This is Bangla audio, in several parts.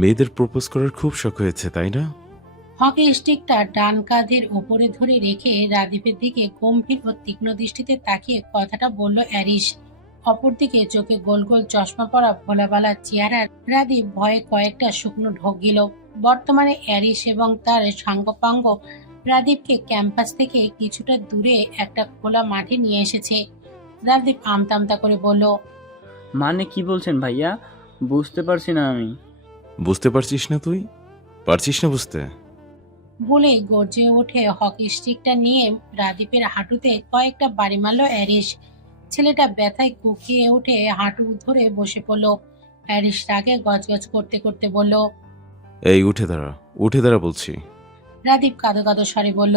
মেয়েদের প্রপোজ করার খুব শখ হয়েছে, তাই না? হকি স্টিকটা ডান কাঁধের উপরে ধরে রেখে রাদীপের দিকে গম্ভীর ও তীক্ষ্ণ দৃষ্টিতে তাকিয়ে কথাটা বলল অ্যারিস। অপরদিকে চোখে গোল গোল চশমা পরা ভোলাবালা চেহারার রাদীপ ভয়ে কয়েকটা শুকনো ঢোক গিল। বর্তমানে অ্যারিস এবং তার সাঙ্গপাঙ্গ রাদীপকে ক্যাম্পাস থেকে কিছুটা দূরে একটা খোলা মাঠে নিয়ে এসেছে। রাদীপ আমতা আমতা করে বলল, মানে কি বলছেন ভাইয়া? বুঝতে পারছি না আমি। বুঝতে পারছিস না তুই? পারছিস না বুঝতে? বলে গর্জে ওঠে হকি স্টিকটা নিয়ে রাদীপের হাঁটুতে কয়েকটা বাড়ি মারল অ্যারিস। ছেলেটা ব্যথায় কুকিয়ে উঠে হাঁটু ধরে বসে পড়ল। প্যারিস রাগে গজগজ করতে করতে বলল। এই উঠে দাঁড়া, উঠে দাঁড়া বলছি। রাদীপ কাঁদো কাঁদো স্বরে বলল,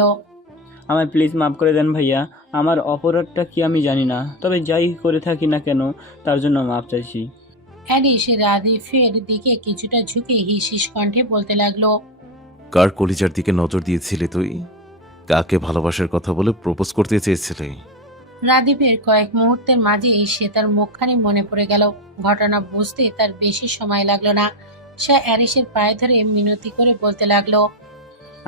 আমায় প্লিজ মাফ করে দেন ভাইয়া। আমার অপরাধটা কি আমি জানি না, তবে যাই করে থাকি না কেন তার জন্য মাফ চাইছি। অ্যারিস রাদীপের দিকে কিছুটা ঝুঁকে হিস হিস কণ্ঠে বলতে লাগলো। কার কলিজার দিকে নজর দিয়েছিলি তুই? কাকে ভালোবাসার কথা বলে প্রপোজ করতে চেয়েছিলি? রাদীপের কয়েক মুহূর্তের মাঝেই সে তার মুখখানি মনে পড়ে গেল। ঘটনা বুঝতে তার বেশি সময় লাগলো না। সে অ্যারিসের পায়ে ধরে মিনতি করে বলতে লাগলো,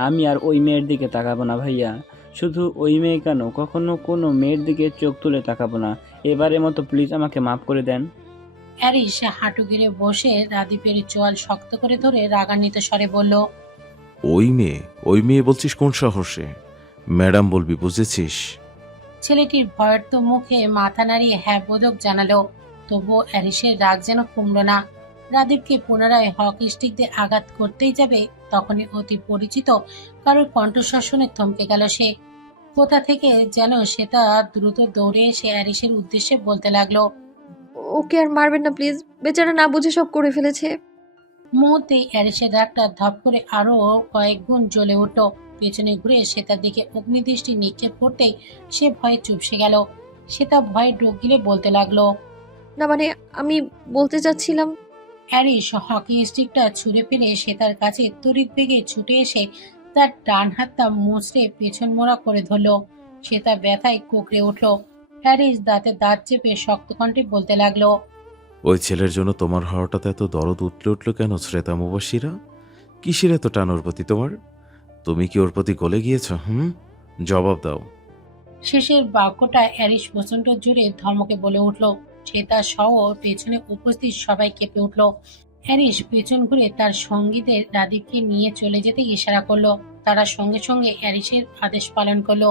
আমি আর ওই মেয়ের দিকে তাকাবো না ভাইয়া। শুধু ওই মেয়ে কেন, কখনো কোনো মেয়ের দিকে চোখ তুলে তাকাবো না। এবারের মতো প্লিজ আমাকে মাফ করে দেন। অ্যারিস হাঁটু গেড়ে বসে রাদীপের চোয়াল শক্ত করে ধরে রাগান্বিত স্বরে বলল, ওই মেয়ে? ওই মেয়ে বলছিস কোন সাহসে? ম্যাডাম বলবি, বুঝেছিস? ছেলেটির ভয়ার্ত মুখে মাথা নাড়িয়ে হ্যাঁ বোধক জানালো। তবুও অ্যারিসের রাগ যেন কমল না। রাদীপকে পুনরায় হকি স্টিক দিয়ে আঘাত করতেই যাবে, তখনই অতি পরিচিত কারোর কণ্ঠস্বর শুনে থমকে গেল সে। কোথা থেকে যেন সেটা দ্রুত দৌড়ে এসে অ্যারিসের উদ্দেশ্যে বলতে লাগলো। ওকে আর মারবেন না প্লিজ, বেচারা না বুঝে সব করে ফেলেছে। মুহূর্তেই অ্যারিসের রাগটা ধপ করে আরো কয়েক গুণ জ্বলে উঠল। পেছনে ঘুরে সে তার দিকে অগ্নিদৃষ্টি নিক্ষেপ করতেই সে ভয়ে চুপসে গেল। সে তা ভয়ে ডুব গিলে বলতে লাগলো। না মানে, আমি বলতে চাচ্ছিলাম। হ্যারিস হকি স্টিকটা ছুঁড়ে ফেলে সে তার কাছে তড়িৎ বেগে ছুটে এসে তার ডান হাতটা মুচড়ে পেছন মোড়া করে ধরল। সে তার ব্যথায় কুঁকড়ে উঠল। হ্যারিস দাঁতে দাঁত চেপে শক্ত কণ্ঠে বলতে লাগলো। ওই ছেলের জন্য তোমার হওয়াটাতে এত দরদ উঠলে উঠলো কেন শ্রেতা মুবাসিরা? কিসের এত টান ওর প্রতি তোমার? তুমি কি ওর প্রতি গলে গিয়েছ? জবাব দাও। শেষের বাক্যটা অ্যারিস প্রচণ্ড জোরে ধর্মকে বলে উঠল। সে তার সহ পেছনে উপস্থিত সবাই কেঁপে উঠল। হ্যারিস পেছন ঘুরে তার সঙ্গীদের রাদীপকে নিয়ে চলে যেতে ইশারা করলো। তারা সঙ্গে সঙ্গে হ্যারিসের আদেশ পালন করলো।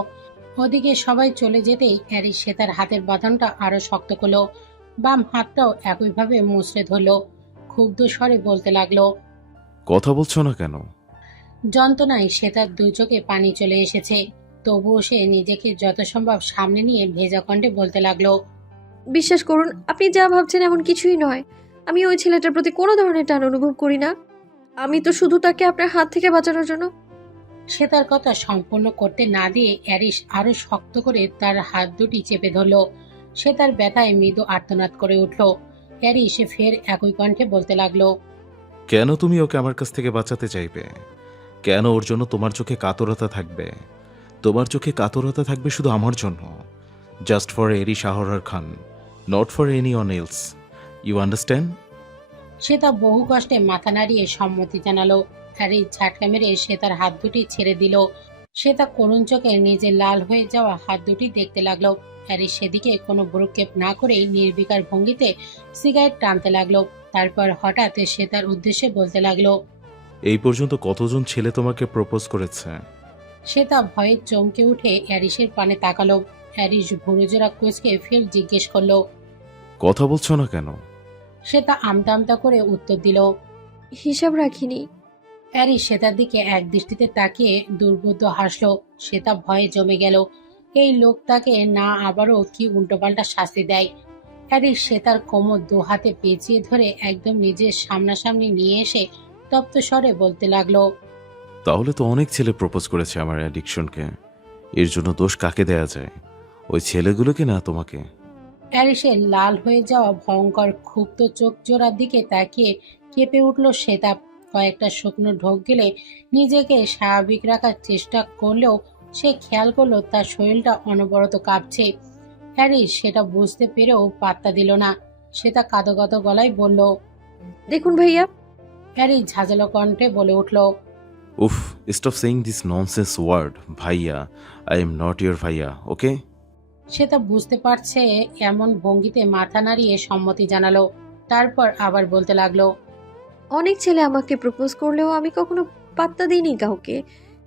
ওদিকে সবাই চলে যেতেই হ্যারিস সে তার হাতের বাঁধনটা আরো শক্ত করলো। বাম হাতটাও একইভাবে মুচড়ে ধরলো। ক্ষুব্ধ স্বরে বলতে লাগলো। কথা বলছো না কেন? যন্ত্রণায় সে তার দুই চোখে পানি চলে এসেছে। তবুও সে নিজেকে যত সম্ভব সামনে নিয়ে ভেজা কণ্ঠে বলতে লাগলো। বিশ্বাস করুন, আপনি যা ভাবছেন এমন কিছুই নয়। আমি ওই ছেলেটার প্রতি কোনো ধরনের টান অনুভব করি না। আমি তো শুধু তাকে আপনার হাত থেকে বাঁচানোর জন্য। সে তার কথা সম্পূর্ণ করতে না দিয়ে অ্যারিস আরো শক্ত করে তার হাত দুটি চেপে ধরল। সে তার ব্যথায় মৃদু আর্তনাদ করে উঠল। অ্যারিস ফের একই কণ্ঠে বলতে লাগলো। কেন তুমি ওকে আমার কাছ থেকে বাঁচাতে চাইবে? কেন ওর জন্য তোমার চোখে কাতরতা থাকবে? তোমার চোখে কাতরতা থাকবে শুধু আমার জন্য। জাস্ট ফর এরি Shahrar Khan, not for any one else. You understand? সে তা বহু কষ্টে মাথা নাড়িয়ে সম্মতি জানালো। হ্যারিস ঝাটকা মেরে সে তার হাত দুটি ছেড়ে দিল। সে তা করুণ চোখে নিজের লাল হয়ে যাওয়া হাত দুটি দেখতে লাগলো। হ্যারিস সেদিকে কোনো ভ্রুক্ষেপ না করেই নির্বিকার ভঙ্গিতে সিগারেট টানতে লাগলো। তারপর হঠাৎ সে তার উদ্দেশ্যে বলতে লাগলো। এই পর্যন্ত কতজন ছেলে তোমাকে প্রপোজ করেছে? সে তা ভয়ে চমকে উঠে অ্যারিসের পানে তাকালো। অ্যারিস ভুরুজোড়া কুঁচকে ফের জিজ্ঞেস করলো। কথা বলছো না কেন? সে তা আমতা আমতা করে উত্তর দিল। হিসাব রাখিনি। অ্যারিস শ্বেতার দিকে এক দৃষ্টিতে তাকিয়ে দুর্বোধ্য হাসলো। শ্বেতা ভয়ে জমে গেল। এই লোক তাকে না আবারও কি উল্টোপাল্টা শাস্তি দেয়। হ্যারিস শ্বেতার কোমর দু হাতে পেঁচিয়ে ধরে একদম নিজের সামনাসামনি নিয়ে এসে তপ্ত স্বরে বলতে লাগলো। তাহলে তো অনেক ছেলে প্রপোজ করেছে আমার অ্যাডিকশনকে। এর জন্য দোষ কাকে দেয়া যায়? ওই ছেলেগুলোকে না তোমাকে? অ্যারিসের লাল হয়ে যাওয়া ভয়ঙ্কর ক্ষুব্ধ চোখ জোড়ার দিকে তাকিয়ে কেঁপে উঠল শ্বেতা। কয়েকটা শুকনো ঢোক গেলে নিজেকে স্বাভাবিক রাখার চেষ্টা করলেও সে খেয়াল করলো তার শরীরটা অনবরত কাঁপছে। হ্যারিস সেটা বুঝতে পেরেও পাত্তা দিল না। সে তা কাঁদো কাঁদো গলায় বলল। দেখুন ভাইয়া, অ্যারিস ঝাঁঝালো কণ্ঠে বলে উঠল। উফ, stop saying this nonsense word ভাইয়া। আই এম নট ইয়োর ভাইয়া, ওকে? সে তা বুঝতে পারছে, এমন ভঙ্গিতে মাথা নাড়িয়ে সম্মতি জানালো। তারপর আবার বলতে লাগলো। অনেক ছেলে আমাকে প্রপোজ করলেও আমি কখনো পাত্তা দিইনি কাউকে।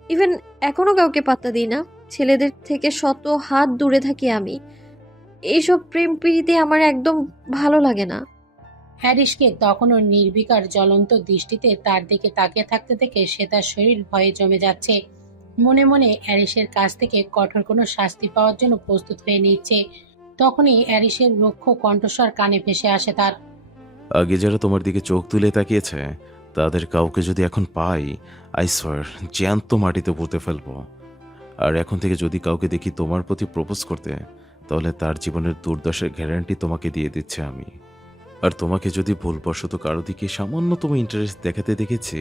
ইভেন এখনো কাউকে পাত্তা দিই না। ছেলেদের থেকে শত হাত দূরে থাকি আমি। এইসব প্রেম প্রীতি আমার একদম ভালো লাগে না। হ্যারিসকে তখনও নির্বিকার জ্বলন্ত দৃষ্টিতে তার দিকে তাকিয়ে থাকতে দেখে সে তার শরীর ভয়ে জমে যাচ্ছে। মনে মনে অ্যারিসের কাছ থেকে কঠোর কোনো শাস্তি পাওয়ার জন্য প্রস্তুত হয়ে নিচ্ছে। তখনই অ্যারিসের রুক্ষ কণ্ঠস্বর কানে ভেসে আসে তার। আগে যারা তোমার দিকে চোখ তুলে তাকিয়েছে তাদের কাউকে যদি এখন পাই, আই সোয়ার জ্যান্ত মাটিতে পুঁতে ফেলবো। আর এখন থেকে যদি কাউকে দেখি তোমার প্রতি প্রপোজ করতে, তাহলে তার জীবনের দুর্দশার গ্যারান্টি তোমাকে দিয়ে দিচ্ছে আমি। আর তোমাকে যদি ভুলবশত কারো দিকে সামান্যতম ইন্টারেস্ট দেখাতে দেখেছি,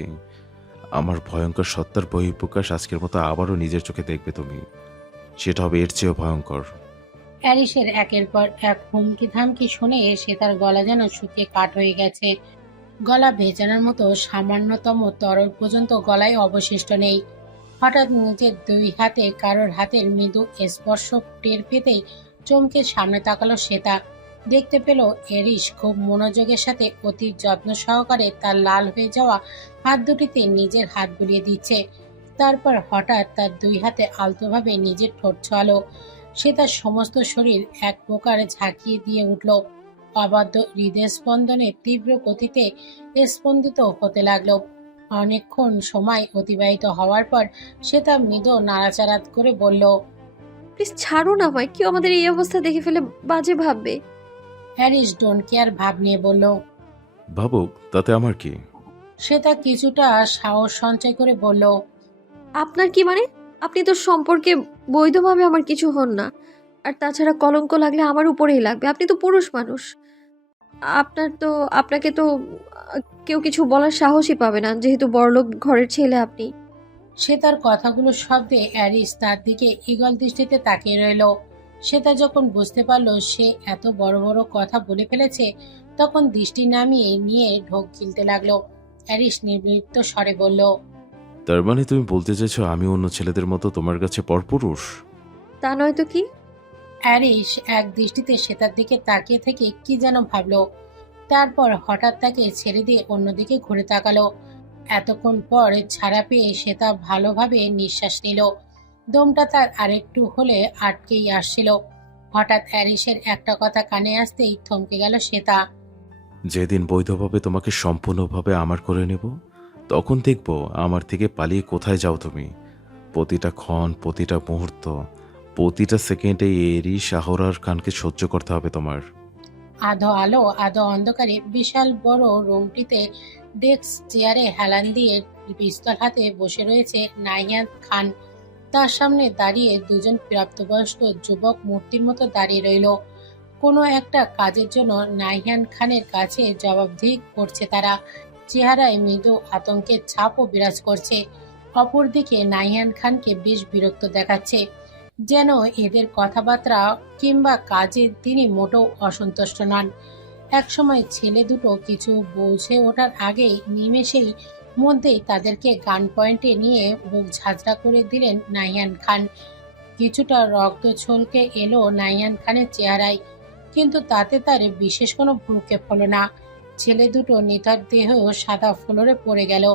আমার ভয়ঙ্কর সত্তার বহিঃপ্রকাশ আজকের মতো আবারও নিজের চোখে দেখবে তুমি। সেটা হবে এর চেয়েও ভয়ঙ্কর। অ্যারিসের একের পর এক হুমকি ধামকি শুনে সে তার গলা যেন শুকিয়ে কাঠ হয়ে গেছে। গলা ভেজানোর মতো সামান্যতম তরল পর্যন্ত গলায় অবশিষ্ট নেই। হঠাৎ নিজের দুই হাতে কারোর হাতের মৃদু স্পর্শ টের পেতেই চমকে সামনে তাকালো শ্বেতা। দেখতে পেল এরিস খুব মনোযোগের সাথে অতি যত্ন সহকারে তার লাল হয়ে যাওয়া হাত দুটিতে নিজের হাত বুলিয়ে দিচ্ছে। তারপর হঠাৎ তার দুই হাতে আলতোভাবে নিজের ঠোঁট ছোঁয়ালো। সে তার সমস্ত শরীর এক প্রকার ঝাঁকিয়ে দিয়ে উঠল। অবাধ্য হৃদস্পন্দনে তীব্র গতিতে স্পন্দিত হতে লাগলো। অনেকক্ষণ সময় অতিবাহিত হওয়ার পর সে তার মৃদু নাড়াচাড়া করে বলল। প্লিজ ছাড়ুন আমায়, কেউ আমাদের এই অবস্থা দেখে ফেলে বাজে ভাববে। হ্যারিস ডোন্ট কেয়ার ভাব নিয়ে বলল। ভাবুক, তাতে আমার কি? সে তা কিছুটা সাহস সঞ্চয় করে বলল। আপনার কি মানে? আপনি তো সম্পর্কে বৈধভাবে আমার কিছু হন না। আর তাছাড়া কলঙ্ক লাগলে আমার উপরেই লাগবে। আপনি তো পুরুষ মানুষ। আপনাকে তো কেউ কিছু বলার সাহসই পাবে না, যেহেতু বড়লোক ঘরের ছেলে আপনি। সে তার কথাগুলো শব্দে অ্যারিস তার দিকে ঈগল দৃষ্টিতে তাকিয়ে রইল। সে তা যখন বুঝতে পারল সে এত বড় বড় কথা বলে ফেলেছে, তখন দৃষ্টি নামিয়ে নিয়ে ঢোক গিলতে লাগলো। অ্যারিস নির্লিপ্ত স্বরে বলল। তার মানে তুমি বলতে চাইছো আমি অন্য ছেলেদের মতো তোমার কাছে পরপুরুষ? তা নয় তো কি? অ্যারিস এক দৃষ্টিতে শ্বেতার দিকে তাকিয়ে থেকে কি যেন ভাবলো। তারপর হঠাৎ তাকে ছেড়ে দিয়ে অন্যদিকে ঘুরে তাকালো। এতক্ষণ পর ছাড়া পেয়ে শ্বেতা ভালোভাবে নিঃশ্বাস নিল। দমটা তার আরেকটু হলে আটকেই আসছিল। হঠাৎ অ্যারিসের একটা কথা কানে আসতেই থমকে গেল শ্বেতা। যেদিন বৈধভাবে তোমাকে সম্পূর্ণভাবে আমার করে নেব, তখন দেখব আমার থেকে পালিয়ে কোথায় যাও তুমি। প্রতিটা ক্ষণ, প্রতিটা মুহূর্ত, প্রতিটা সেকেন্ডে এরই শাহরার খানকে সহ্য করতে হবে তোমার। আধো আলো আধো অন্ধকারে বিশাল বড় রুমটিতে ডেস্ক চেয়ারে হেলান দিয়ে পিস্তল হাতে বসে রয়েছে নাহিয়ান খান। তার সামনে দাঁড়িয়ে দুজন প্রাপ্তবয়স্ক যুবক মূর্তির মতো দাঁড়িয়ে রইল। কোনো একটা কাজের জন্য নাহিয়ান খানের কাছে জবাবদিহি করছে তারা। চেহারায় মৃদু আতঙ্কের ছাপও বিরাজ করছে। অপরদিকে নাহিয়ান খানকে বেশ বিরক্ত দেখাচ্ছে, যেন এদের কথাবার্তা কিংবা কাজে তিনি মোটেও অসন্তুষ্ট নন। একসময় ছেলে দুটো কিছু বুঝে ওঠার আগেই নিমেষেই মধ্যেই তাদেরকে গান পয়েন্টে নিয়ে বুক ঝাঁঝরা করে দিলেন নাহিয়ান খান। কিছুটা রক্ত ছলকে এলো নাহিয়ান খানের চেহারায়, কিন্তু তাতে তার বিশেষ কোনো ভ্রুক্ষেপ হলো না। ছেলে দুটো নিথর দেহ সাদা ফ্লোরে পড়ে গেল।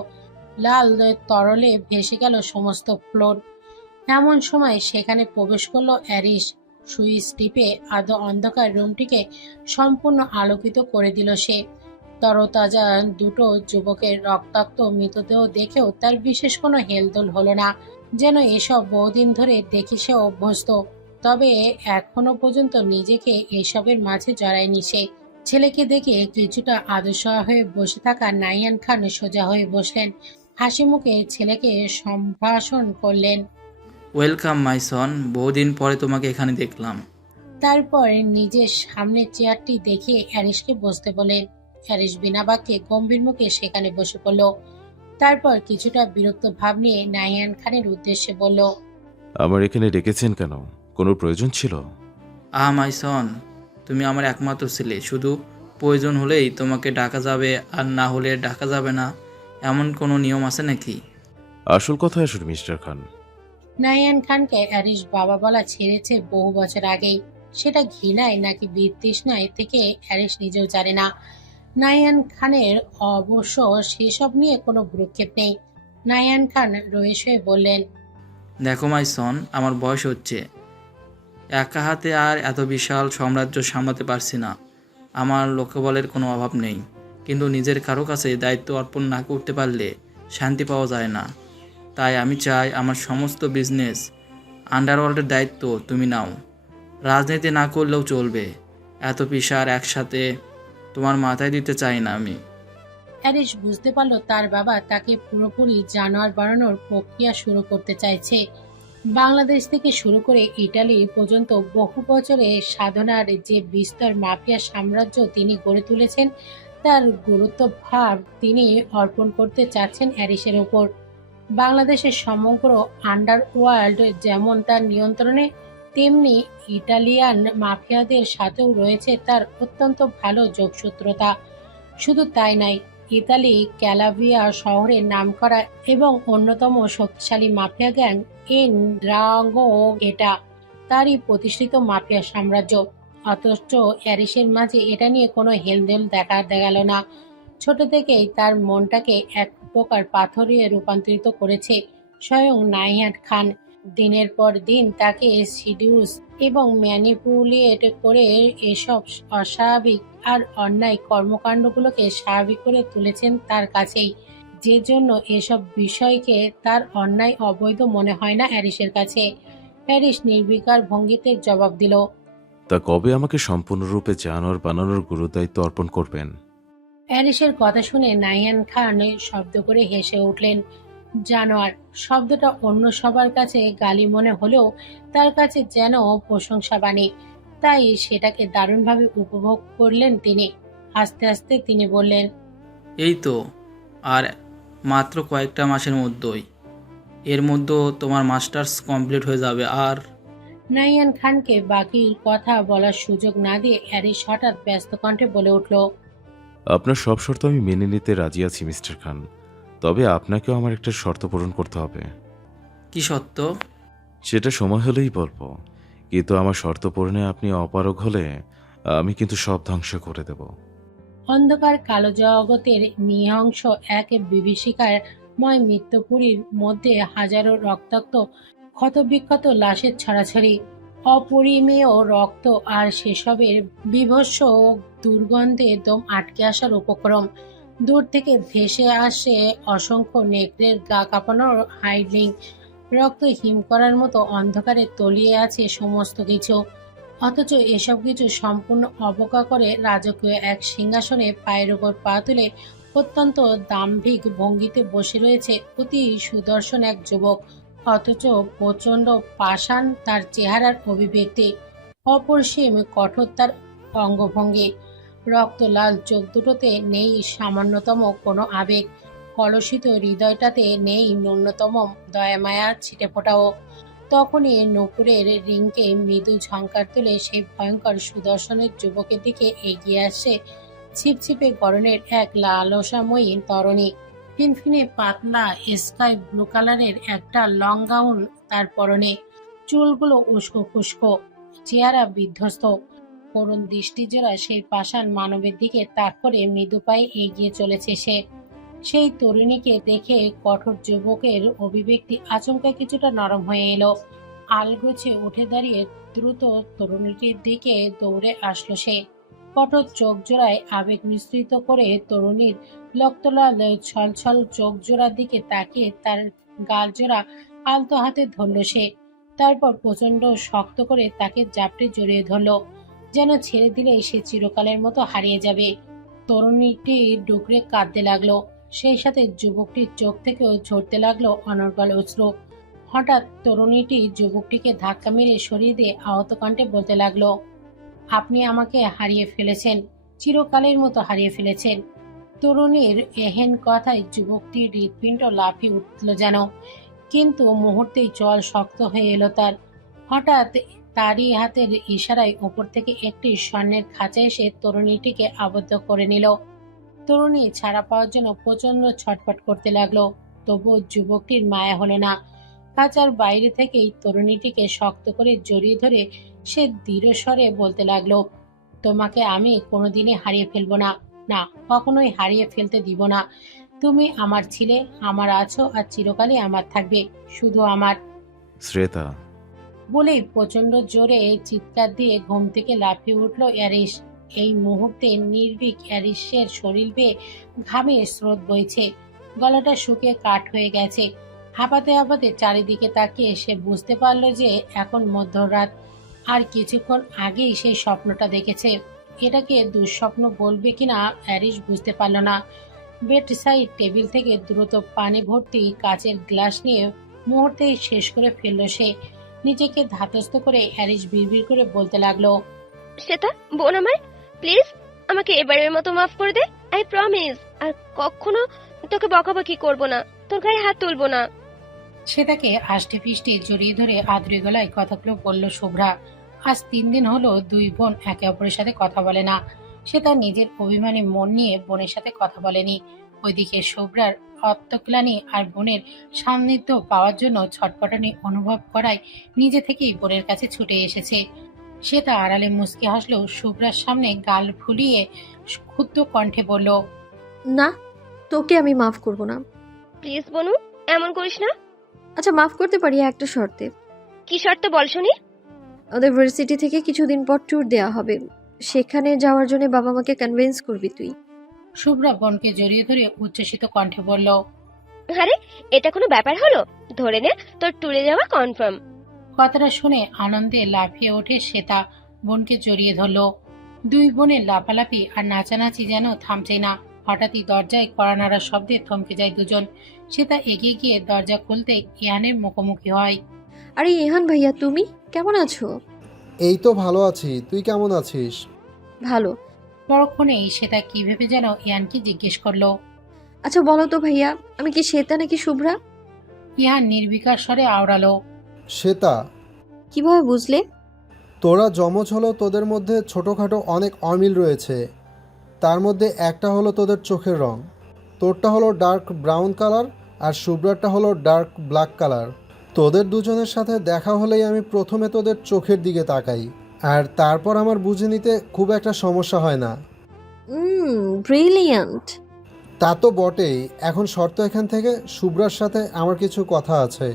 লাল তরলে ভেসে গেল সমস্ত ফ্লোর। এমন সময় সেখানে প্রবেশ করলো অ্যারিস। সুইচ টিপে আধো অন্ধকার রুমটিকে সম্পূর্ণ আলোকিত করে দিল সে। তরতাজা দুটো যুবকের রক্তাক্ত মৃতদেহ দেখেও তার বিশেষ কোনো হেলদোল হলো না, যেন এসব বহুদিন ধরে দেখে সে অভ্যস্ত। তবে এখনো পর্যন্ত নিজেকে এসবের মাঝে জড়ায়নি সে। ছেলেকে দেখে কিছুটা আদর্শা হয়ে বসে থাকা নাইয়ান খান সোজা হয়ে বসলেন। হাসি মুখে ছেলেকে সম্ভাষণ করলেন। ওয়েলকাম মাই সন, বহুদিন পরে তোমাকে এখানে দেখলাম। তারপর নিজের সামনের চেয়ারটি দেখিয়ে অ্যারিসকে বসতে বলেন। অ্যারিস বিনা বাক্যে গম্ভীর মুখে সেখানে বসে পড়ল। তারপর কিছুটা বিরক্ত ভাব নিয়ে নাহিয়ান খানের উদ্দেশ্যে বলল। আমার এখানে ডেকেছেন কেন? কোনো প্রয়োজন ছিল? মাই সন, তুমি আমার একমাত্র ছেলে, শুধু প্রয়োজন হলেই তোমাকে ডাকা যাবে, আর না হলে ডাকা যাবে না। এমন কোনো নিয়ম আছে নাকি? আসল কথা আসুন মিস্টার খান। নাইয়ান খানকে অ্যারিশ বাবা বলা ছেড়েছে বহু বছর আগেই। সেটা ঘৃণায় নাকি বিতৃষ্ণায় থেকে অ্যারিশ নিজেও জানে না। নাইয়ান খানের অবশ্য সেসব নিয়ে কোনো ভ্রুক্ষেপ নেই। নাইয়ান খান রয়েস হয়ে বললেন, দেখো মাইসন, আমার বয়স হচ্ছে, একা হাতে আর এত বিশাল সাম্রাজ্য সামলাতে পারছি না। আমার লোকবলের কোনো অভাব নেই, কিন্তু নিজের কারো কাছে দায়িত্ব অর্পণ না করতে পারলে শান্তি পাওয়া যায় না। তাই আমি চাই আমার সমস্ত বিজনেস আন্ডারওয়ার্ল্ডের দায়িত্ব তুমি নাও। রাজনীতি না করলেও চলবে, এত পিসার একসাথে তোমার মাথায় দিতে চাই না আমি। অ্যারিশ বুঝতে পারল তার বাবা তাকে পুরোপুরি জানোয়ার বানানোর প্রক্রিয়া শুরু করতে চাইছে। বাংলাদেশ থেকে শুরু করে ইটালি পর্যন্ত বহু বছরের সাধনার যে বিস্তর মাফিয়া সাম্রাজ্য তিনি গড়ে তুলেছেন, তার গুরুত্বভার তিনি অর্পণ করতে চাচ্ছেন অ্যারিসের ওপর। বাংলাদেশের সমগ্র আন্ডারওয়ার্ল্ড যেমন তার নিয়ন্ত্রণে, তেমনি ইটালিয়ান মাফিয়াদের সাথেও রয়েছে তার অত্যন্ত ভালো যোগসূত্রতা। শুধু তাই নয়, ইতালি ক্যালাভিয়া শহরের নামকরা এবং অন্যতম শক্তিশালী মাফিয়া গ্যাং এন্ড্রাগোগেটা তারই প্রতিষ্ঠিত মাফিয়া সাম্রাজ্য। অথচ অ্যারিসের মাঝে এটা নিয়ে কোনো হেলদোল দেখা গেল না। ছোট থেকেই তার মনটাকে এক প্রকার পাথরে রূপান্তরিত করেছে স্বয়ং নাহিয়ান খান। দিনের পর দিন তাকে সিডিউস এবং ম্যানিপুলেট করে এসব অস্বাভাবিক আর অন্যায় কর্মকাণ্ডগুলোকে স্বাভাবিক করে তুলেছেন তার কাছেই, যে জন্য এসব বিষয়কে তার অন্যায় অবৈধ মনে হয় না অ্যারিসের কাছে। অ্যারিস নির্বিকার ভঙ্গিতে জবাব দিল, তা কবে আমাকে সম্পূর্ণরূপে জানোয়ার বানানোর গুরুদায়িত্ব অর্পণ করবেন? অ্যারিসের কথা শুনে নাইয়ান খান শব্দ করে হেসে উঠলেন। জানোয়ার শব্দটা অন্য সবার কাছে গালি মনে হলেও তার কাছে যেন প্রশংসা বাণী। তাই সেটাকে দারুণভাবে উপভোগ করলেন তিনি। আস্তে আস্তে তিনি বললেন, এই তো, আর মাত্র কয়েকটা মাসের মধ্যেই এর মধ্যে তোমার মাস্টার্স কমপ্লিট হয়ে যাবে। আর নাইয়ান খানকে বাকির কথা বলার সুযোগ না দিয়ে অ্যারিস হঠাৎ ব্যস্ত কণ্ঠে বলে উঠল, আপনার সব শর্ত আমি মেনে নিতে রাজি আছি মিস্টার খান, তবে আপনাকেও আমার একটা শর্ত পূরণ করতে হবে। কি সত্য? সেটা সময় হলেই বলবো, কিন্তু আমার শর্ত পূরণে আপনি অপারগ হলে আমি কিন্তু সব ধ্বংস করে দেব। অন্ধকার কালো জগতের নৃশংস এক বিভীষিকাময় মৃত্যুপুরীর মধ্যে হাজারো রক্তাক্ত ক্ষতবিক্ষত লাশের ছড়াছড়ি, অপরিমেয় রক্ত আর সেসবের বীভৎস দুর্গন্ধে দম আটকে আসার উপক্রম। দূর থেকে ভেসে আসে অসংখ্য নেকড়ের গা কাঁপানোর হাইডলিং। রক্ত হিম করার মতো অন্ধকারে তলিয়ে আছে সমস্ত কিছু। অথচ এসব কিছু সম্পূর্ণ অবজ্ঞা করে রাজকীয় এক সিংহাসনে পায়ের ওপর পা তুলে অত্যন্ত দাম্ভিক ভঙ্গিতে বসে রয়েছে অতি সুদর্শন এক যুবক। অথচ প্রচণ্ড পাষাণ তার চেহারার অভিব্যক্তি, অপরিসীম কঠোর তার অঙ্গভঙ্গি। রক্তলাল চোখ দুটোতে নেই সামান্যতম কোনো আবেগ, কলুষিত হৃদয়টাতে নেই ন্যূনতম দয়ামায়া ছিটে ফোটাও। তখনই নূপুরের রিংকে মৃদু ঝংকার তুলে সেই ভয়ঙ্কর সুদর্শনের যুবকের দিকে এগিয়ে আসে ছিপছিপে গরনের এক লালসাময়ী তরণী। ফিনফিনে পাতলা স্কাই ব্লু কালারের একটা লং গাউন তার পরনে, চুলগুলো উস্কো খুস্কো, চেহারা বিধ্বস্ত। করুণ দৃষ্টিজোড়া সেই পাষাণ মানবের দিকে তাক করে মৃদু পায়ে এগিয়ে চলেছে সে। সেই তরুণীকে দেখে কঠোর যুবকের অভিব্যক্তি আচমকা কিছুটা নরম হয়ে এলো। আলগোছে উঠে দাঁড়িয়ে দ্রুত তরুণীটির দিকে দৌড়ে আসলো সে। কঠোর চোখ জোড়ায় আবেগ মিশ্রিত করে তরুণীর রক্তলাল ছলছল চোখ জোড়ার দিকে তাকিয়ে তার গাল জোড়া আলতো হাতে ধরল সে। তারপর প্রচন্ড শক্ত করে তাকে জাপটে জড়িয়ে ধরল, যেন ছেড়ে দিলেই সে চিরকালের মতো হারিয়ে যাবে। তরুণীটি ডুকরে কাঁদতে লাগলো, সেই সাথে যুবকটির চোখ থেকেও ঝরতে লাগলো অনর্গল অশ্রু। হঠাৎ তরুণীটি যুবকটিকে ধাক্কা মেরে সরিয়ে দিয়ে আহত কণ্ঠে বলতে লাগলো, আপনি আমাকে হারিয়ে ফেলেছেন, চিরকালের মতো হারিয়ে ফেলেছেন। তরুণীর এহেন কথায় যুবকটির হৃৎপিণ্ড লাফিয়ে উঠল যেন, কিন্তু মুহূর্তেই চল শক্ত হয়ে এলো তার। হঠাৎ তারই হাতের ইশারায় ওপর থেকে একটি স্বর্ণের খাঁচা এসে তরুণীটিকে আবদ্ধ করে নিল। তরুণী ছাড়া পাওয়ার জন্য প্রচন্ড ছটফট করতে লাগলো, তবুও যুবকটির মায়া হলো না। খাঁচার বাইরে থেকেই তরুণীটিকে শক্ত করে জড়িয়ে ধরে সে দৃঢ় স্বরে বলতে লাগলো, তোমাকে আমি কোনোদিনই হারিয়ে ফেলবো না, না কখনোই হারিয়ে ফেলতে দিব না। তুমি আমার ছিলে, আমার আছো, আর চিরকালই আমার থাকবে, শুধু আমার। শ্রেতা, বলেই প্রচন্ড জোরে চিৎকার দিয়ে ঘুম থেকে লাফিয়ে উঠল অ্যারিস। এই মুহূর্তে নির্ভীক অ্যারিসের শরীর বেয়ে ঘামে স্রোত বইছে, গলাটা শুকিয়ে কাঠ হয়ে গেছে। হাঁপাতে হাঁপাতে চারিদিকে তাকিয়ে সে বুঝতে পারল যে এখন মধ্যরাত, আর কিছুক্ষণ আগেই সেই স্বপ্নটা দেখেছে। এটাকে দুঃস্বপ্ন বলবে কিনা অ্যারিস বুঝতে পারল না। বেড সাইড টেবিল থেকে দ্রুত পানি ভর্তি কাচের গ্লাস নিয়ে মুহূর্তেই শেষ করে ফেলল সে। নিজেকে ধাতস্থ করে অ্যারিস বিড়বিড় করে বলতে লাগলো, শ্বেতা, বোন আমার, প্লিজ আমাকে এবারের মতো মাফ করে দে। আই প্রমিস আর কখনো তোকে বকাবকি করব না, তোর গায়ে হাত তুলবো না। সে তাকে আষ্টে পিষ্টে জড়িয়ে ধরে আদুরে গলায় কথাগুলো বলল শুভ্রা। আজ 3 দিন হলো দুই বোন একে অপরের সাথে কথা বলে না। সে তার নিজের অভিমানী মন নিয়ে বোনের সাথে কথা বলেনি। ওইদিকে শুভ্রার আত্মগ্লানি আর বোনের সান্নিধ্য পাওয়ার জন্য ছটফটানি অনুভব করায় নিজে থেকেই বোনের কাছে ছুটে এসেছে। সে তা আড়ালে মুচকি হাসলো, শুভ্রার সামনে গাল ফুলিয়ে ক্ষুব্ধ কণ্ঠে বলল, না, তোকে আমি মাফ করব না। প্লিজ বনু, এমন করিস না। আচ্ছা, মাফ করতে পারি একটা শর্তে। কি শর্ত বল শুনি। আমাদের ভার্সিটি থেকে কিছুদিন পর ট্যুর দেওয়া হবে, সেখানে যাওয়ার জন্য বাবা মাকে কনভিন্স করবি তুই। শুভ্রা বোনকে জড়িয়ে ধরে উচ্ছ্বসিত কণ্ঠে বলল, আরে এটা কোনো ব্যাপার হলো? ধরে নে তোর ট্যুরে যাওয়া কনফার্ম। কথাটা শুনে আনন্দে লাফিয়ে ওঠে শ্বেতা, বোনকে জড়িয়ে ধরল। দুই বোনের লাফালাফি আর নাচানাচি যেন থামছে না। হঠাৎই দরজায় কড়া নাড়ার শব্দে থমকে যায় দুজন। শ্বেতা এগিয়ে গিয়ে দরজা খুলতে ইহানের মুখোমুখি হয়। আরে ইহান ভাইয়া, তুমি কেমন আছো? এই তো ভালো আছি, তুই কেমন আছিস? ভালো। পরক্ষণেই শ্বেতা কি ভেবে যেন ইয়ানকে জিজ্ঞেস করলো। আচ্ছা বলো তো ভাইয়া, আমি কি শ্বেতা নাকি শুভ্রা? ইহান নির্বিকার স্বরে আওড়ালো, শ্বেতা, কিভাবে বুঝলে? তোরা যমজ হলেও তোদের মধ্যে ছোটোখাটো অনেক অমিল রয়েছে। তার মধ্যে একটা হলো তোদের চোখের রং। তোরটা হলো ডার্ক ব্রাউন কালার আর শুভ্রারটা হলো ডার্ক ব্ল্যাক কালার। তোদের দুজনের সাথে দেখা হলেই আমি প্রথমে তোদের চোখের দিকে তাকাই, আর তারপর আমার বুঝে নিতে খুব একটা সমস্যা হয় না। ব্রিলিয়ান্ট। তা তো বটেই। এখন শর্ত এখান থেকে শুভ্রার সাথে আমার কিছু কথা আছে।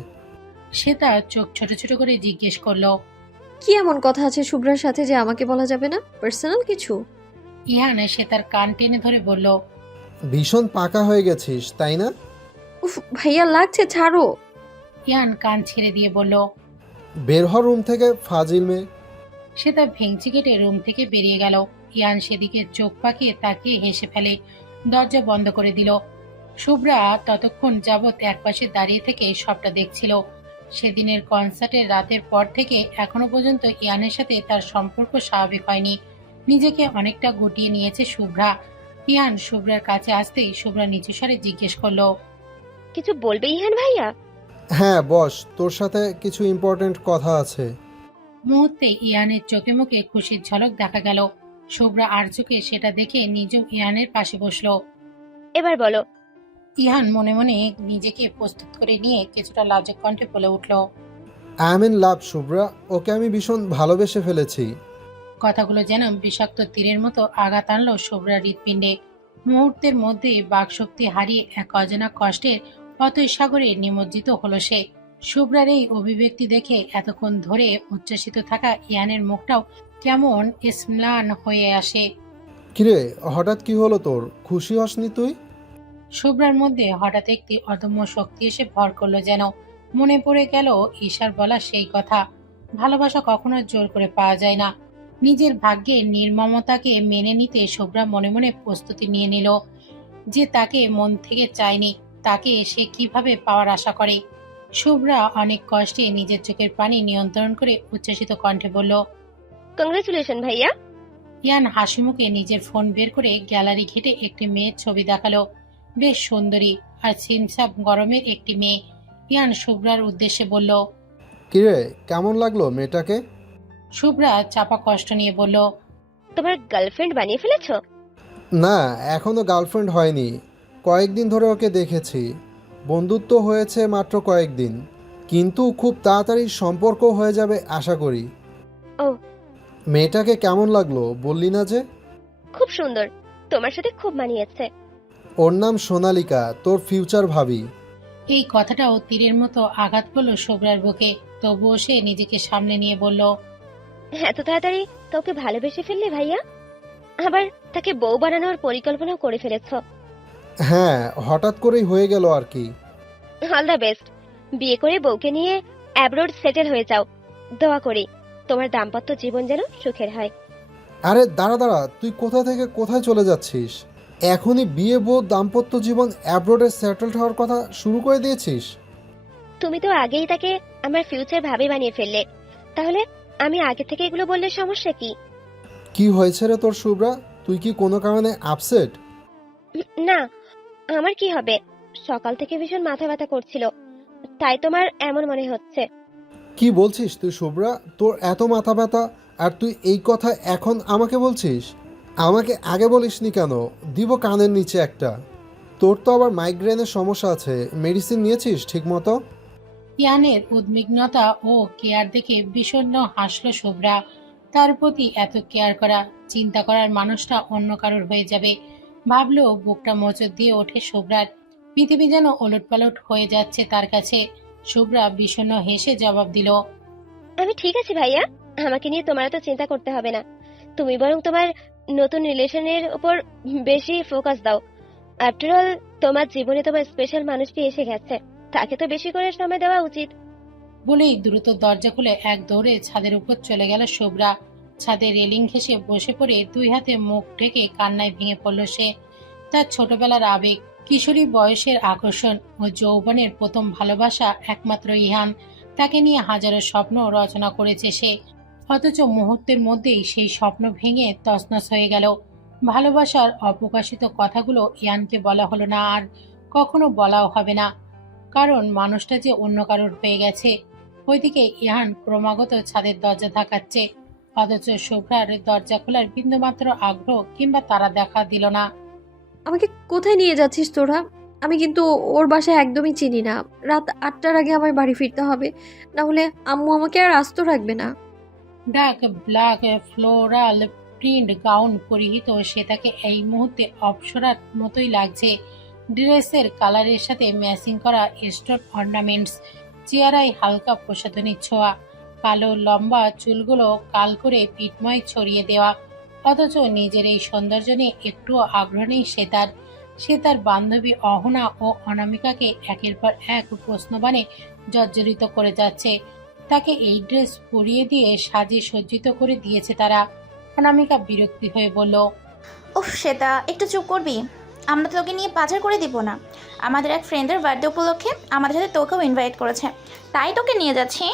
শ্বেতা চোখ ছোট ছোট করে জিজ্ঞেস করলো। কি এমন কথা আছে শুভ্রার সাথে যে আমাকে বলা যাবে না? পার্সোনাল কিছু? ইহান শ্বেতার কান টেনে ধরে বলল, ভীষণ পাকা হয়ে গেছিস তাই না? উফ ভাইয়া, লাগছে, ছাড়ো। ইহান কান ছেড়ে দিয়ে বলল। বের হ রুম থেকে, ফাজিল মেয়ে। শ্বেতা ভেঙচি কেটে রুম থেকে বেরিয়ে গেল। ইয়ান সেদিকে চোখ পাকিয়ে তাকিয়ে হেসে ফেলে, দরজা বন্ধ করে দিল। শুভ্রা ততক্ষণ যাবৎ একপাশে দাঁড়িয়ে থেকে সবটা দেখছিল। সেদিনের কনসার্টের রাতের পর থেকে এখনো পর্যন্ত ইয়ানের সাথে তার সম্পর্ক স্বাভাবিক হয়নি। নিজেকে অনেকটা গুটিয়ে নিয়েছে শুভ্রা। ইয়ান শুভ্রার কাছে আসতেই শুভ্রা নিচু স্বরে জিজ্ঞেস করলো, কিছু বলবে ইহান ভাইয়া? হ্যাঁ বস, তোর সাথে কিছু ইম্পর্ট্যান্ট কথা আছে। মুহূর্তে ইয়ানের চোখে মুখে খুশির ঝলক দেখা গেল। শুভ্রা আর চোখে সেটা দেখে নিজেও ইয়ানের পাশে বসলো। এবার বলো। ইহান মনে মনে নিজেকে প্রস্তুত করে নিয়ে কিছুটা লাজুক কণ্ঠে বলে উঠল, I am in love Shubhra, ওকে আমি ভীষণ ভালোবেসে ফেলেছি। কথাগুলো যেন বিষাক্ত তীরের মতো আঘাত আনলো শুভ্রার হৃৎপিণ্ডে। মুহূর্তের মধ্যে বাকশক্তি হারিয়ে এক অজানা কষ্টের অতই সাগরে নিমজ্জিত হলো সে। শুভ্রার এই অভিব্যক্তি দেখে এতক্ষণ ধরে উচ্ছ্বসিত থাকা ইয়ানের মুখটাও কেমন স্ম্লান হয়ে আসে। কিরে, হঠাৎ কি হলো তোর? খুশি হসনি তুই? শুভ্রার মধ্যে হঠাৎ একটি অদম্য শক্তি এসে ভর করলো যেন। মনে পড়ে গেল ঈশার বলা সেই কথা, ভালোবাসা কখনো জোর করে পাওয়া যায় না। নিজের ভাগ্যের নির্মমতাকে মেনে নিতে শুভ্রা মনে মনে প্রস্তুতি নিয়ে নিল। যে তাকে মন থেকে চায়নি, তাকে সে কিভাবে পাওয়ার আশা করে। শুভ্রা অনেক কষ্টে নিজের চোখের পানি নিয়ন্ত্রণ করে উচ্ছ্বসিত কণ্ঠে বলল, কংগ্রেচুলেশন ভাইয়া। ইয়ান হাসি মুখে নিজের ফোন বের করে গ্যালারি ঘেটে একটি মেয়ের ছবি দেখালো। বেশ সুন্দরী আর ছিমছাপ গরমের একটি মেয়ে। ইয়ান শুভ্রার উদ্দেশ্যে বলল, কিরে, কেমন লাগলো মেয়েটাকে? শুভ্রা চাপা কষ্ট নিয়ে বলল, তোমার গার্লফ্রেন্ড বানিয়ে ফেলেছো? না, এখনও গার্লফ্রেন্ড হয়নি। কয়েকদিন ধরে ওকে দেখেছি। বন্ধুত্ব হয়েছে মাত্র কয়েকদিন, কিন্তু খুব তাড়াতাড়ি সম্পর্ক হয়ে যাবে আশা করি। ও, মেয়েটাকে কেমন লাগলো বললি না যে? খুব সুন্দর, তোমার সাথে খুব মানিয়েছে। ওর নাম সোনালিকা, তোর ফিউচার ভাবি। এই কথাটাও তীরের মতো আঘাত করলো শুভ্রার বুকে। তবুও সে নিজেকে সামনে নিয়ে বলল, এত তাড়াতাড়ি কাউকে ভালোবেসে ফেললে ভাইয়া? আবার তাকে বউ বানানোর পরিকল্পনা করে ফেলেছ। হ্যাঁ, হঠাৎ করেই হয়ে গেল আর কি। All the best. বিয়ে করে বউকে নিয়ে অ্যাব্রোড সেটেল হয়ে যাও। দোয়া করি তোমার দাম্পত্য জীবন যেন সুখের হয়। আরে দাঁড়া দাঁড়া, তুই কোথা থেকে কোথায় চলে যাচ্ছিস? এখনই বিয়ে, বউ, দাম্পত্য জীবন, অ্যাব্রোডে সেটেলড হওয়ার কথা শুরু করে দিয়েছিস? তুমি তো আগেই তাকে আমার ফিউচার ভাবি বানিয়ে ফেললে, তাহলে আমি আগে থেকে এগুলো বললে সমস্যা কি? কি হয়েছে রে তোর শুভ্রা? তুই কি কোনো কারণে আপসেট? না, আমার কি হবে? সকাল থেকে ভীষণ মাথা ব্যথা করছিল, তাই তোমার এমন মনে হচ্ছে। কি বলছিস তুই শুভ্রা? তোর এত মাথা ব্যথা আর তুই এই কথা এখন আমাকে বলছিস? আমাকে আগে বলিসনি কেন? দিব কানের নিচে একটা। তোর তো আবার মাইগ্রেনের সমস্যা আছে, মেডিসিন নিয়েছিস ঠিক মতো? ইয়ানের উদ্বিগ্নতা ও কেয়ার দেখে বিষণ্ণ হাসলো শুভ্রা। তার প্রতি এত কেয়ার করা, চিন্তা করার মানুষটা অন্য কারোর হয়ে যাবে ভাবলো। বুকটা মোচড় দিয়ে ওঠে শুভ্রার। পৃথিবী যেন ওলটপালট হয়ে যাচ্ছে তার কাছে। শুভ্রা বিষণ্ণ হেসে জবাব দিল, আমি ঠিক আছি ভাইয়া, আমাকে নিয়ে তোমার এত চিন্তা করতে হবে না। তুমি বরং তোমার নতুন রিলেশনের উপর বেশি ফোকাস দাও। আফটার অল তোমার জীবনে তোমার স্পেশাল মানুষটি এসে গেছে, তাকে তো বেশি করে সময় দেওয়া উচিত। বলেই দ্রুত দরজা খুলে এক দৌড়ে ছাদের উপর চলে গেল শুভ্রা। ছাদে রেলিং ঘেঁষে বসে পড়ে দুই হাতে মুখ ঢেকে কান্নায় ভেঙে পড়ল সে। তার ছোটবেলার আবেগ, কিশোরী বয়সের আকর্ষণ ও যৌবনের প্রথম ভালোবাসা একমাত্র ইহান। তাকে নিয়ে হাজারো স্বপ্ন রচনা করেছে সে, অথচ মুহূর্তের মধ্যেই সেই স্বপ্ন ভেঙে তছনছ হয়ে গেল। ভালোবাসার অপ্রকাশিত কথাগুলো ইয়ানকে বলা হলো না, আর কখনো বলাও হবে না, কারণ মানুষটা যে অন্য কারোর হয়ে গেছে। ওইদিকে ইহান ক্রমাগত ছাদের দরজা ধাকাচ্ছে, অথচ শুভ্রার দরজা খোলার বিন্দুমাত্র আগ্রহ কিংবা তারা দেখা দিল না। আমাকে কোথায় নিয়ে যাচ্ছিস তোরা? আমি কিন্তু ওর বাসায় একদমই চিনি না। রাত 8টার আগে আমার বাড়ি ফিরতে হবে, না হলে আম্মু আমাকে আর আস্ত রাখবে না। Dark black floral print gown পরিহিত সে তাকে এই মুহূর্তে অপ্সরার মতোই লাগছে। ড্রেসের কালারের সাথে ম্যাচিং করা স্টোন অর্নামেন্টস, চেহারায় হালকা প্রসাধনী ছোঁয়া, কালো লম্বা চুলগুলো কাল করে পিঠময় ছড়িয়ে দেওয়া। অথচ নিজের এই সৌন্দর্য নিয়ে একটুও আগ্রহ নেই সে তার বান্ধবী অহনা ও অনামিকাকে একের পর এক প্রশ্নবাণে জর্জরিত করে যাচ্ছে। তাকে এই ড্রেস পরিয়ে দিয়ে সাজিয়ে সজ্জিত করে দিয়েছে তারা। অনামিকা বিরক্তি হয়ে বলল, উফ শ্বেতা, একটু চুপ করবি? আমরা তোকে নিয়ে বাজার করে দিব না। আমাদের এক ফ্রেন্ডের বার্থডে উপলক্ষে আমাদের সাথে তোকেও ইনভাইট করেছে, তাই তোকে নিয়ে যাচ্ছি।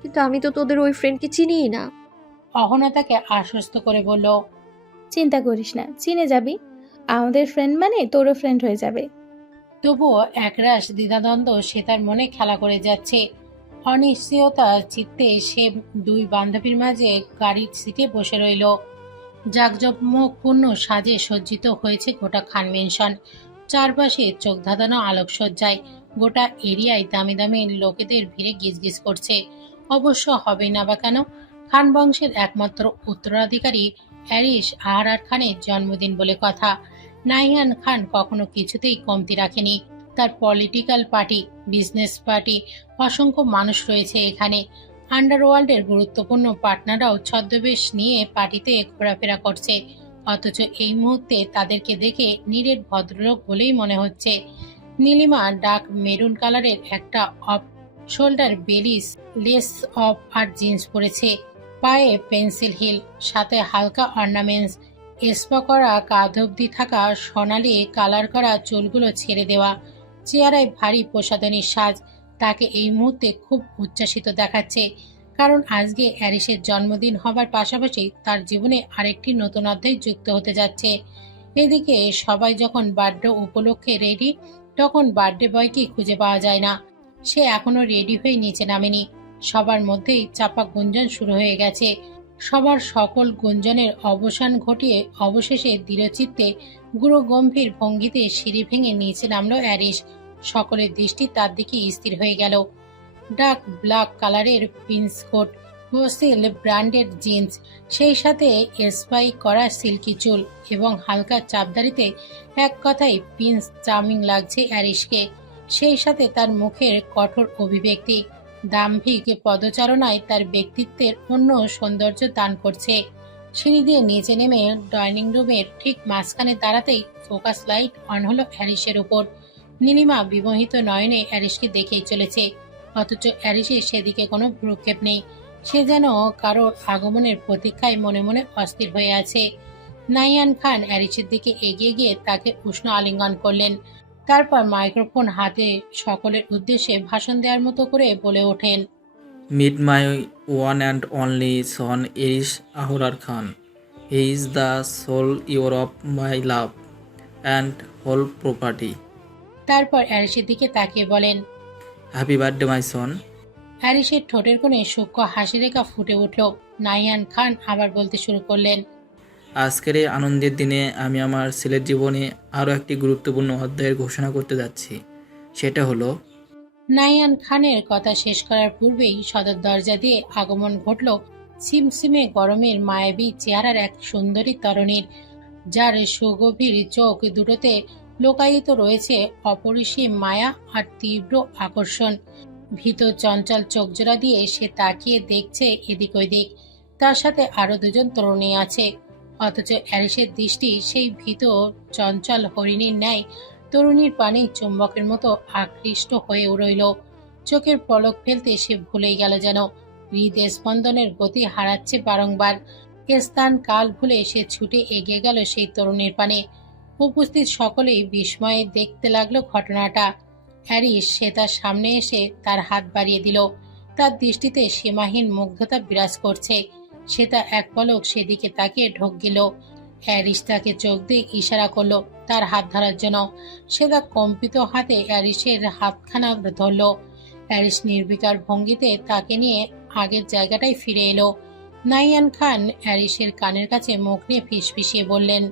কিন্তু আমি তো তোদের ওই ফ্রেন্ডকে চিনিই না। অহনা তাকে আশ্বস্ত করে বলল, চিন্তা করিস না, চিনে যাবি। আমাদের ফ্রেন্ড মানে তোরও ফ্রেন্ড হয়ে যাবে। তবুও একরাশ দ্বিধাদ্বন্দ্ব সে তার মনে খেলা করে যাচ্ছে। অনিশ্চয়তা চিত্তে সে দুই বান্ধবীর মাঝে গাড়ির সিটে বসে রইল। জাঁকজমকপূর্ণ সাজে সজ্জিত হয়েছে গোটা খানমেনশন। চারপাশে চোখ ধাঁধানো আলোকসজ্জায় গোটা এরিয়ায় দামি দামি লোকেদের ভিড়ে গিজগিজ করছে। অবশ্য হবেই না বা কেন, খান বংশের একমাত্র উত্তরাধিকারী হ্যারিস আহারার খানের জন্মদিন বলে কথা। নাহিয়ান খান কখনো কিছুতেই কমতি রাখেনি। তার পলিটিক্যাল পার্টি, বিজনেস পার্টি, অসংখ্য মানুষ রয়েছে এখানে। আন্ডারওয়ার্ল্ডের গুরুত্বপূর্ণ পার্টনাররাও ছদ্মবেশ নিয়ে পার্টিতে ঘোরাফেরা করছে, অথচ এই মুহূর্তে তাদেরকে দেখে নিরেট ভদ্রলোক বলেই মনে হচ্ছে। নীলিমা ডার্ক মেরুন কালারের একটা অফ শোল্ডার বেলিস লেস অফ আর জিন্স পরেছে, পায়ে পেন্সিল হিল, সাথে হালকা অর্নামেন্টস, স্পা করা কাঁধ অবধি থাকা সোনালি কালার করা চুলগুলো ছেড়ে দেওয়া, চেহারায় ভারী প্রসাধনী সাজ তাকে এই মুহূর্তে খুব উচ্ছ্বাসিত দেখাচ্ছে। কারণ আজকে অ্যারিসের জন্মদিন হবার পাশাপাশি তার জীবনে আরেকটি নতুন অধ্যায় যুক্ত হতে যাচ্ছে। এদিকে সবাই যখন বার্থডে উপলক্ষে রেডি, তখন বার্থডে বয়কে খুঁজে পাওয়া যায় না। সে এখনো রেডি হয়ে নিচে নামেনি। সবার মধ্যেই চাপা গুঞ্জন শুরু হয়ে গেছে। সবার সকল গুঞ্জনের অবসান ঘটিয়ে অবশেষে দৃঢ়চিত্তে গুরু গম্ভীর ভঙ্গিতে সিঁড়ি ভেঙে নিচে নামলো অ্যারিস। সকলের দৃষ্টি তার দিকে স্থির হয়ে গেল। ডার্ক ব্ল্যাক কালারের পিন্সকোট, ফসিল ব্র্যান্ডেড জিন্স, সেই সাথে স্পাইক করা সিল্কি চুল এবং হালকা চাপদারিতে এক কথায় প্রিন্স চার্মিং লাগছে অ্যারিসকে। সেই সাথে তার মুখের কঠোর অভিব্যক্তি দাম্ভিক পদচারণায় তার ব্যক্তিত্বের অন্য সৌন্দর্য দান করছে। সিঁড়ি দিয়ে নিচে নেমে ডাইনিং রুমের ঠিক মাঝখানে দাঁড়াতেই ফোকাস লাইট অন হলো অ্যারিসের উপর। নীলিমা বিমোহিত নয়নে অ্যারিসকে দেখেই চলেছে, অথচ অ্যারিসের সেদিকে কোনো ভ্রুক্ষেপ নেই। সে যেন কারোর আগমনের প্রতীক্ষায় মনে মনে অস্থির হয়ে আছে। নাইয়ান খান অ্যারিসের দিকে এগিয়ে গিয়ে তাকে উষ্ণ আলিঙ্গন করলেন। তারপর মাইক্রোফোন হাতে সকলের উদ্দেশ্যে ভাষণ দেওয়ার মতো করে বলে ওঠেন, Meet my one and only son, Irish Ahorar Khan. He is the sole heir of my love and whole property. তারপর অ্যারিসের দিকে তাকিয়ে বলেন, Happy birthday, my son. অ্যারিসের ঠোঁটের কোণে সূক্ষ্ম হাসি রেখা ফুটে উঠল। নাইয়ান খান আবার বলতে শুরু করলেন, আজকের এই আনন্দের দিনে আমি আমার ছেলের জীবনে আরও একটি গুরুত্বপূর্ণ অধ্যায়ের ঘোষণা করতে যাচ্ছি। সেটা হলো, নাইয়ান খানের কথা শেষ করার পূর্বেই সদর দরজা দিয়ে আগমন ঘটল সিমসিমে গরমের মায়াবী চেহারার এক সুন্দরী তরুণীর, যার সুগভীর চোখ দুটোতে লোকায়িত রয়েছে অপরিসীম মায়া আর তীব্র আকর্ষণ। ভীত চঞ্চল চোখজোড়া দিয়ে সে তাকিয়ে দেখছে এদিক ওদিক। তার সাথে আরো দুজন তরুণী আছে, অথচ অ্যারিসের দৃষ্টি সেই ভীত চঞ্চল হরিণীর ন্যায় তরুণীর পানে চুম্বকের মতো আকৃষ্ট হয়ে রইল। চোখের পলক ফেলতে সে ভুলেই গেল যেন হৃদয় স্পন্দনের গতি হারাচ্ছে বারংবার। স্থান কাল ভুলে সে ছুটে এগিয়ে গেল সেই তরুণীর পানে। উপস্থিত সকলেই বিস্ময়ে দেখতে লাগলো ঘটনাটা। অ্যারিস সে তার সামনে এসে তার হাত বাড়িয়ে দিল। তার দৃষ্টিতে সীমাহীন মুগ্ধতা বিরাজ করছে। সে তা এক পলক সেদিকে তাকিয়ে ঢোক গেল। অ্যারিস তাকে চোখ দিয়ে ইশারা করলো তার হাত ধরার জন্য। সে তার কম্পিত হাতে অ্যারিসের হাতখানা ধরল। অ্যারিস নির্বিকার ভঙ্গিতে তাকে নিয়ে আগের জায়গাটায় ফিরে এলো। নাইয়ান খান অ্যারিসের কানের কাছে মুখ নিয়ে ফিসফিসিয়ে বললেন,